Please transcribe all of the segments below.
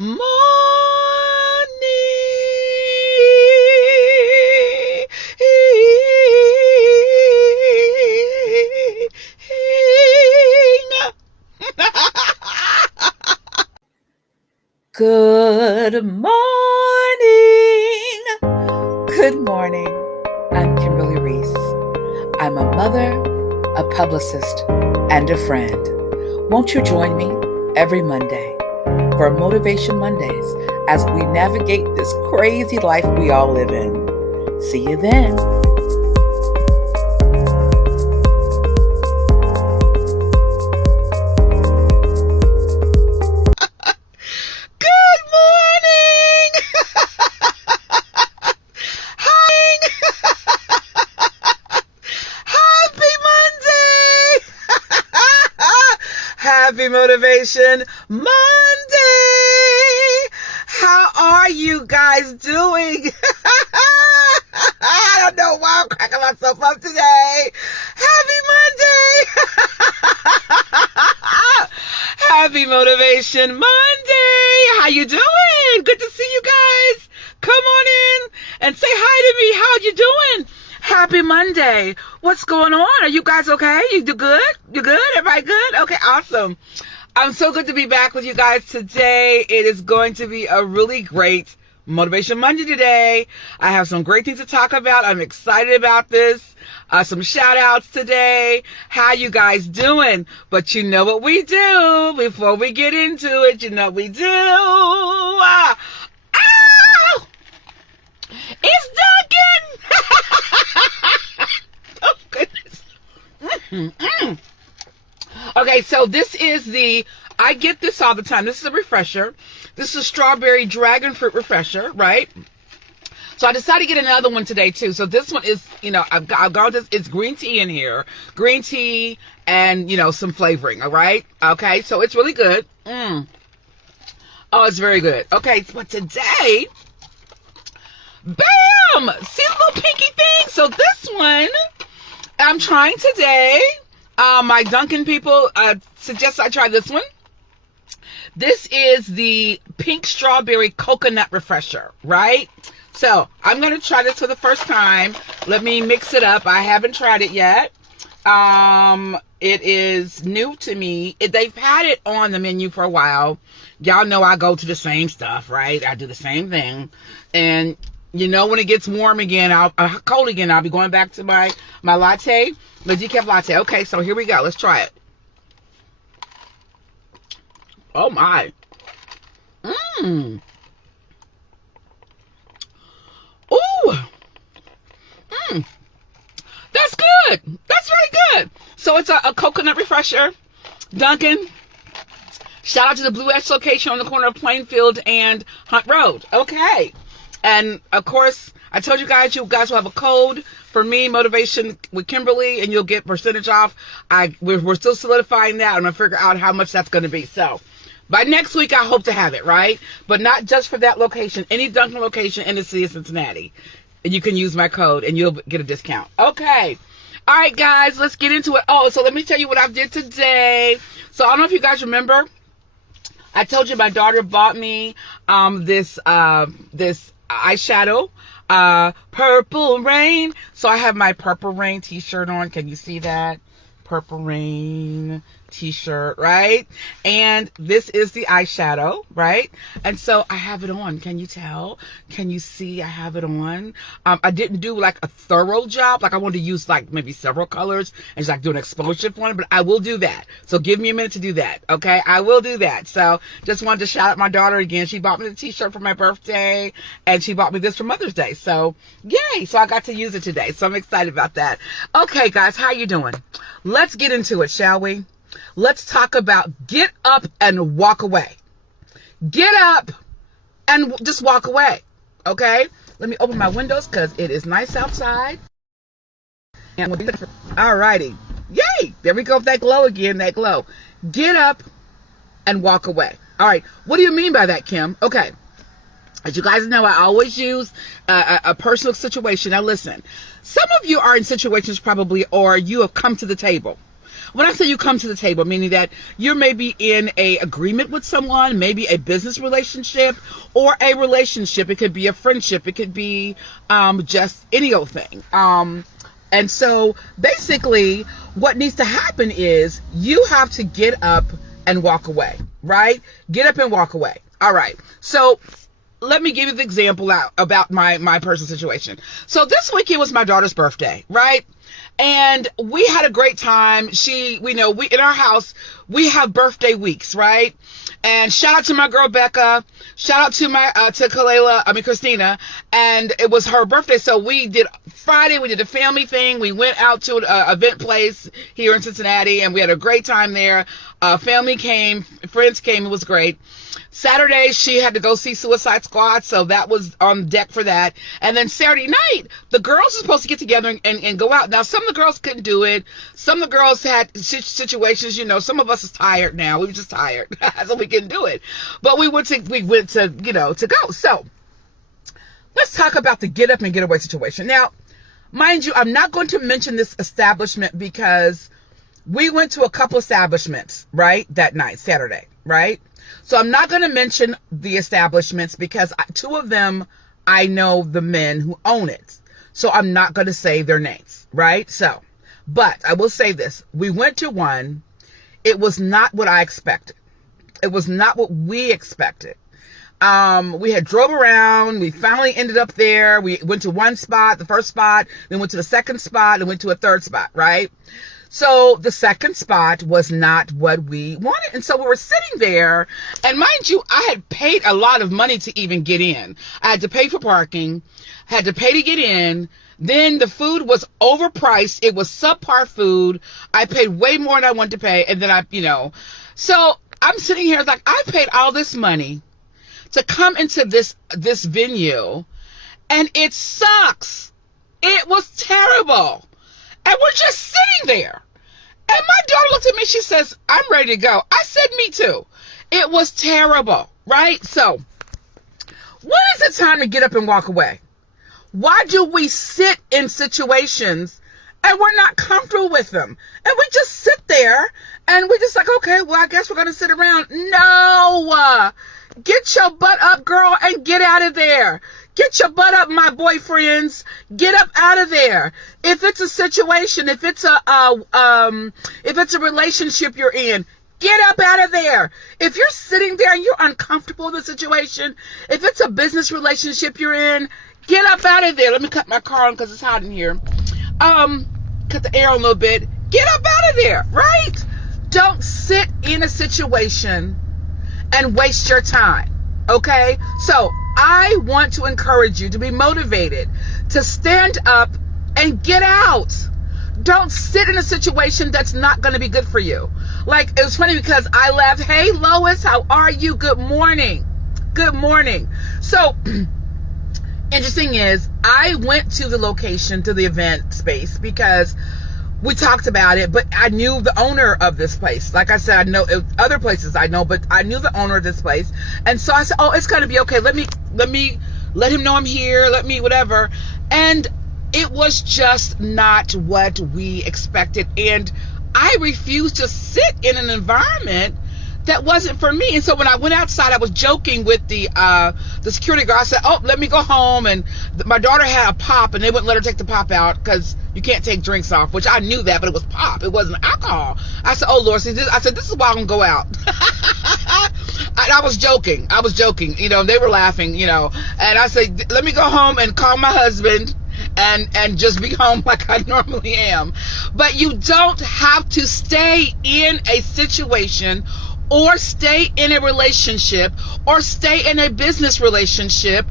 morning. Good morning. Good morning. I'm Kimberly Reese. I'm a mother, a publicist, and a friend. Won't you join me every Monday for Motivation Mondays as we navigate this crazy life we all live in? See you then. Good morning. Happy Monday. Happy Motivation Monday. How are you guys doing? I don't know why I'm cracking myself up today. Happy Monday. Happy Motivation Monday. How you doing? Good to see you guys. Come on in and say hi to me. How you doing? Happy Monday. What's going on? Are you guys okay? You do good? You good? Everybody good? Okay, awesome. I'm so good to be back with you guys today. It is going to be a really great Motivation Monday today. I have some great things to talk about. I'm excited about this. Some shout outs today. How you guys doing? But you know what we do before we get into it. You know what we do. Ow! It's Dunkin'! Oh, goodness. Okay, so this is I get this all the time. This is a refresher. This is a strawberry dragon fruit refresher, right? So I decided to get another one today too. So this one is, I've gone this, it's green tea in here. Green tea and, some flavoring, all right? Okay, so it's really good. Oh, it's very good. Okay, but today, bam! See the little pinky thing? So this one, I'm trying today. My Dunkin' people suggest I try this one. This is the pink strawberry coconut refresher, right? So I'm going to try this for the first time. Let me mix it up. I haven't tried it yet. It is new to me. They've had it on the menu for a while. Y'all know I go to the same stuff, right? I do the same thing. And when it gets warm again, cold again, I'll be going back to my latte, the decaf latte. Okay, so here we go. Let's try it. Oh my. Ooh. That's good. That's very good. So it's a coconut refresher. Dunkin'. Shout out to the Blue Edge location on the corner of Plainfield and Hunt Road. Okay. And of course, I told you guys will have a code for me, Motivation with Kimberly, and you'll get percentage off. We're still solidifying that. I'm going to figure out how much that's going to be. So by next week, I hope to have it, right? But not just for that location, any Dunkin' location in the city of Cincinnati. And you can use my code and you'll get a discount. Okay. All right, guys, let's get into it. Oh, so let me tell you what I did today. So I don't know if you guys remember. I told you my daughter bought me this eyeshadow, Purple Rain. So I have my Purple Rain t-shirt on. Can you see that? Purple Rain t-shirt, right? And this is the eyeshadow, right? And so I have it on. Can you tell? Can you see I have it on? I didn't do like a thorough job. Like I wanted to use like maybe several colors and just like do an exposure on it, but I will do that. So give me a minute to do that. Okay. I will do that. So just wanted to shout out my daughter again. She bought me the t-shirt for my birthday and she bought me this for Mother's Day. So yay. So I got to use it today. So I'm excited about that. Okay, guys, how you doing? Let's get into it, shall we? Let's talk about get up and walk away. Get up and just walk away. Okay? Let me open my windows because it is nice outside. Alrighty. Yay! There we go with that glow again, that glow. Get up and walk away. Alright, what do you mean by that, Kim? Okay. As you guys know, I always use a personal situation. Now listen, some of you are in situations probably, or you have come to the table when I say you come to the table, meaning that you're maybe in a agreement with someone, maybe a business relationship or a relationship. It could be a friendship. It could be just any old thing. And so basically what needs to happen is you have to get up and walk away, right? Get up and walk away. All right. So let me give you the example about my personal situation. So this weekend was my daughter's birthday, right? And we had a great time. We in our house, we have birthday weeks, right? And shout out to my girl Becca. Shout out to Christina. And it was her birthday. So we did a family thing. We went out to an event place here in Cincinnati and we had a great time there. Family came, friends came. It was great. Saturday, she had to go see Suicide Squad, so that was on deck for that. And then Saturday night, the girls were supposed to get together and go out. Now, some of the girls couldn't do it. Some of the girls had situations, some of us is tired now. We were just tired, so we couldn't do it. But we went to go. So let's talk about the get up and get away situation. Now, mind you, I'm not going to mention this establishment because we went to a couple establishments, right, that night, Saturday, right? So I'm not going to mention the establishments because two of them, I know the men who own it. So I'm not going to say their names, right? So, but I will say this. We went to one. It was not what I expected. It was not what we expected. We had drove around. We finally ended up there. We went to one spot, the first spot, then went to the second spot, and went to a third spot, right? So the second spot was not what we wanted. And so we were sitting there, and mind you, I had paid a lot of money to even get in. I had to pay for parking, had to pay to get in. Then the food was overpriced. It was subpar food. I paid way more than I wanted to pay. And then so I'm sitting here like, I paid all this money to come into this venue, and it sucks. It was terrible. And we're just sitting there. And my daughter looked at me. She says, I'm ready to go. I said, me too. It was terrible, right? So when is it time to get up and walk away? Why do we sit in situations and we're not comfortable with them? And we just sit there and we're just like, okay, well, I guess we're going to sit around. No. Get your butt up, girl, and get out of there. Get your butt up, my boyfriends. Get up out of there. If it's a situation, if it's a relationship you're in, get up out of there. If you're sitting there and you're uncomfortable with the situation, if it's a business relationship you're in, get up out of there. Let me cut my car on because it's hot in here. Cut the air on a little bit. Get up out of there, right? Don't sit in a situation and waste your time, okay? So I want to encourage you to be motivated, to stand up and get out. Don't sit in a situation that's not going to be good for you. Like, it was funny because I laughed. Hey, Lois, how are you? Good morning. Good morning. So, interesting is, I went to the location, to the event space, because we talked about it, but I knew the owner of this place. Like I said, I know other places I know, but I knew the owner of this place. And so I said, oh, it's going to be okay. Let me let him know I'm here. Let me whatever. And it was just not what we expected. And I refused to sit in an environment that wasn't for me. And so when I went outside, I was joking with the security guard. I said, oh, let me go home. And my daughter had a pop, and they wouldn't let her take the pop out because you can't take drinks off, which I knew that, but it was pop. It wasn't alcohol. I said, oh, Lord, I said, this is why I'm going to go out. And I was joking. They were laughing, and I said, let me go home and call my husband and just be home like I normally am. But you don't have to stay in a situation or stay in a relationship or stay in a business relationship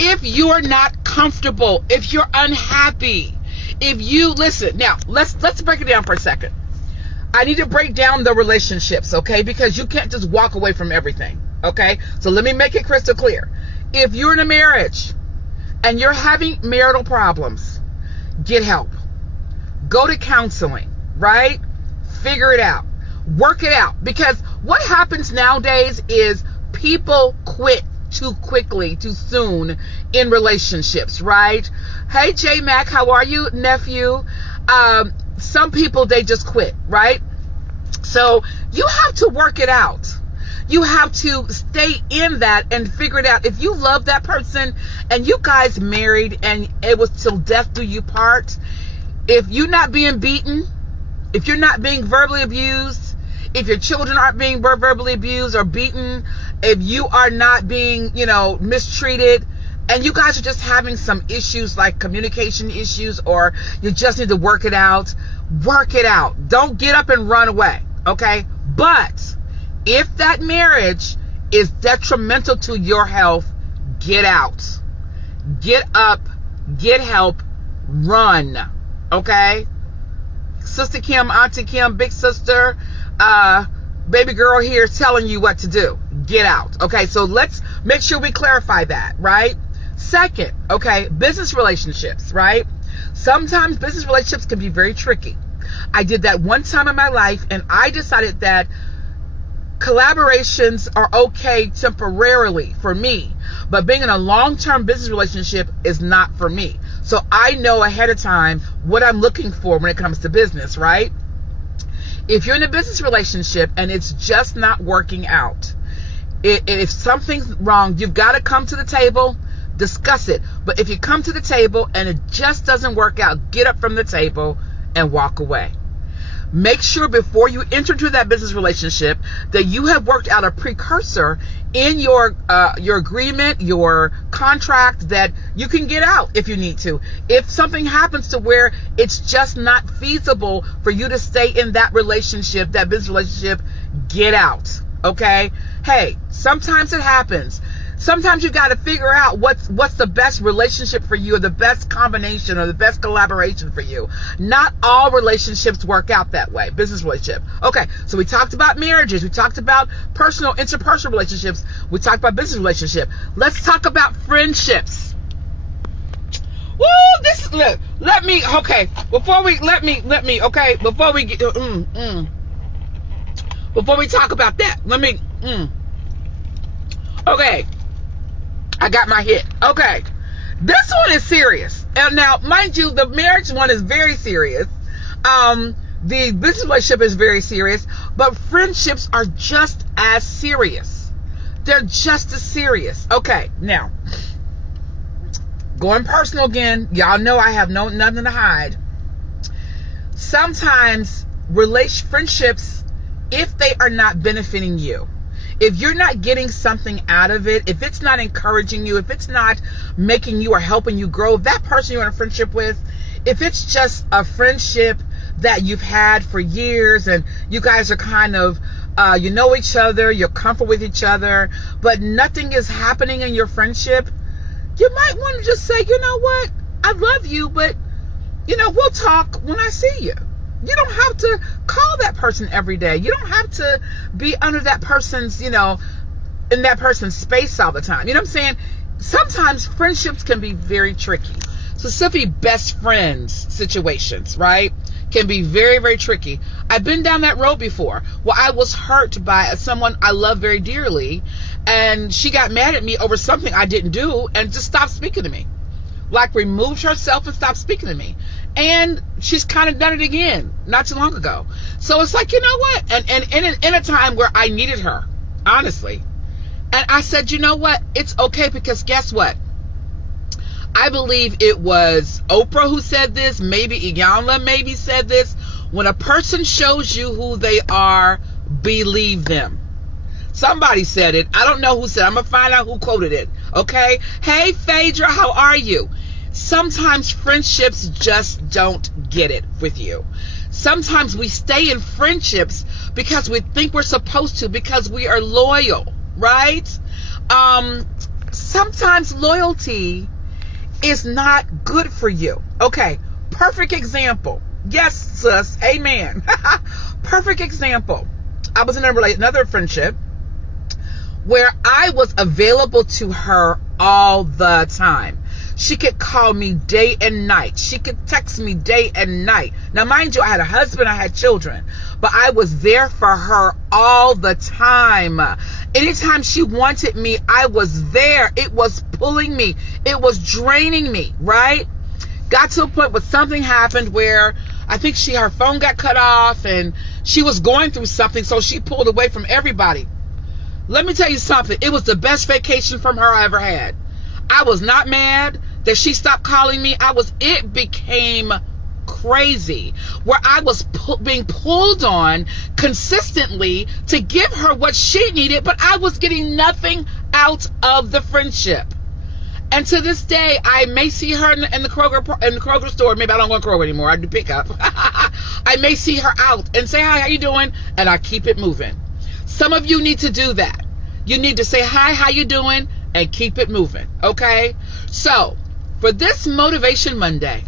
if you're not comfortable, if you're unhappy. If you listen, now let's break it down for a second. I need to break down the relationships, okay? Because you can't just walk away from everything, okay? So let me make it crystal clear. If you're in a marriage and you're having marital problems, get help. Go to counseling, right? Figure it out. Work it out. Because what happens nowadays is people quit too quickly, too soon in relationships, right? Hey, J Mac, how are you, nephew? Some people, they just quit, right? So you have to work it out. You have to stay in that and figure it out. If you love that person and you guys married and it was till death do you part, if you're not being beaten, if you're not being verbally abused, if your children aren't being verbally abused or beaten, if you are not being, mistreated, and you guys are just having some issues like communication issues, or you just need to work it out, Don't get up and run away, okay? But if that marriage is detrimental to your health, get out. Get up, get help, run, okay? Sister Kim, Auntie Kim, big sister, baby girl here is telling you what to do. Get out, okay? So let's make sure we clarify that, right? Second, okay, business relationships, right? Sometimes business relationships can be very tricky. I did that one time in my life, and I decided that collaborations are okay temporarily for me, but being in a long-term business relationship is not for me. So I know ahead of time what I'm looking for when it comes to business, right? If you're in a business relationship and it's just not working out, if something's wrong, you've got to come to the table, discuss it. But if you come to the table and it just doesn't work out, get up from the table and walk away. Make sure before you enter into that business relationship that you have worked out a precursor in your agreement, your contract, that you can get out if you need to. If something happens to where it's just not feasible for you to stay in that relationship, that business relationship, get out. Okay? Hey, sometimes it happens. Sometimes you got to figure out what's the best relationship for you, or the best combination, or the best collaboration for you. Not all relationships work out that way. Business relationship. Okay, so we talked about marriages. We talked about interpersonal relationships. We talked about business relationship. Let's talk about friendships. Woo! Before we talk about that, okay. I got my hit. Okay. This one is serious. And now, mind you, the marriage one is very serious. The business relationship is very serious. But friendships are just as serious. They're just as serious. Okay. Now, going personal again. Y'all know I have nothing to hide. Sometimes friendships, if they are not benefiting you, if you're not getting something out of it, if it's not encouraging you, if it's not making you or helping you grow, that person you're in a friendship with, if it's just a friendship that you've had for years and you guys are kind of, you know each other, you're comfortable with each other, but nothing is happening in your friendship, you might want to just say, you know what, I love you, but, we'll talk when I see you. You don't have to call that person every day. You don't have to be under that person's, in that person's space all the time. You know what I'm saying? Sometimes friendships can be very tricky. Specifically, best friends situations, right? Can be very, very tricky. I've been down that road before. Well, I was hurt by someone I love very dearly, and she got mad at me over something I didn't do and just stopped speaking to me. Like, removed herself and stopped speaking to me. And she's kind of done it again not too long ago. So it's like, you know what? And in a time where I needed her, honestly. And I said, you know what? It's okay, because guess what? I believe it was Oprah who said this. Maybe Iyanla maybe said this. When a person shows you who they are, believe them. Somebody said it. I don't know who said it. I'm going to find out who quoted it. Okay? Hey, Phaedra, how are you? Sometimes friendships just don't get it with you. Sometimes we stay in friendships because we think we're supposed to, because we are loyal, right? Sometimes loyalty is not good for you. Okay, perfect example. Yes, sis, amen. Perfect example. I was in another friendship where I was available to her all the time. She could call me day and night. She could text me day and night. Now, mind you, I had a husband, I had children, but I was there for her all the time. Anytime she wanted me, I was there. It was pulling me. It was draining me, right? Got to a point where something happened where I think her phone got cut off and she was going through something, so she pulled away from everybody. Let me tell you something. It was the best vacation from her I ever had. I was not mad that she stopped calling me. It became crazy where I was being pulled on consistently to give her what she needed, but I was getting nothing out of the friendship. And to this day, I may see her in the Kroger store. Maybe I don't go to Kroger anymore. I do pick up. I may see her out and say, hi, how you doing? And I keep it moving. Some of you need to do that. You need to say, hi, how you doing? And keep it moving. Okay? So, for this Motivation Monday,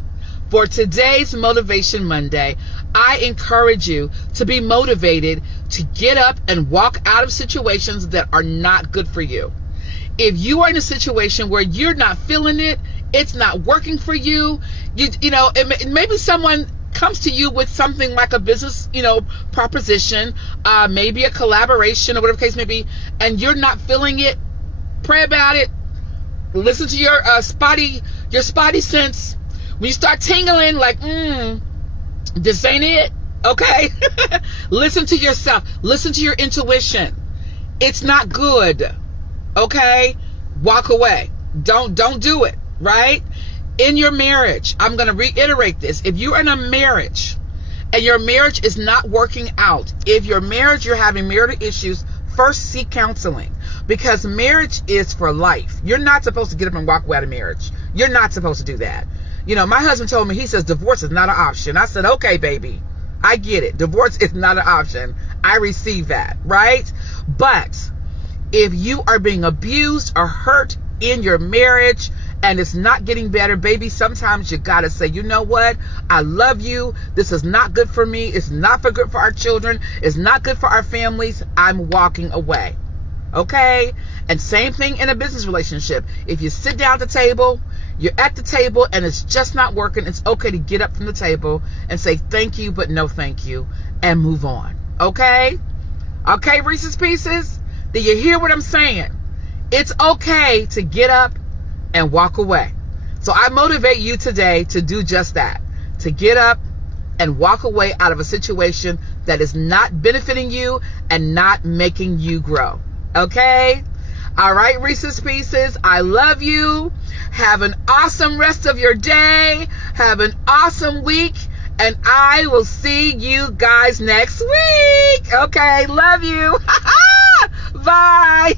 for today's Motivation Monday, I encourage you to be motivated to get up and walk out of situations that are not good for you. If you are in a situation where you're not feeling it, it's not working for you, maybe someone comes to you with something like a business, proposition, maybe a collaboration or whatever the case may be, and you're not feeling it, pray about it. Listen to your spotty sense. When you start tingling like, this ain't it, okay? Listen to yourself. Listen to your intuition. It's not good. Okay, walk away. Don't do it, right? In your marriage, I'm going to reiterate this. If you're in a marriage and your marriage is not working out, if your marriage, you're having marital issues, first seek counseling, because marriage is for life. You're not supposed to get up and walk away out of marriage. You're not supposed to do that. My husband told me, he says, divorce is not an option. I said, okay, baby, I get it. Divorce is not an option. I receive that, right? But if you are being abused or hurt in your marriage and it's not getting better, baby, sometimes you gotta say, you know what? I love you. This is not good for me. It's not good for our children. It's not good for our families. I'm walking away. Okay? And same thing in a business relationship. If you sit down at the table, you're at the table and it's just not working, it's okay to get up from the table and say thank you, but no thank you, and move on. Okay? Okay, Reese's Pieces? Do you hear what I'm saying? It's okay to get up and walk away. So I motivate you today to do just that. To get up and walk away out of a situation that is not benefiting you and not making you grow. Okay? All right, Reese's Pieces. I love you. Have an awesome rest of your day. Have an awesome week. And I will see you guys next week. Okay, love you. Bye.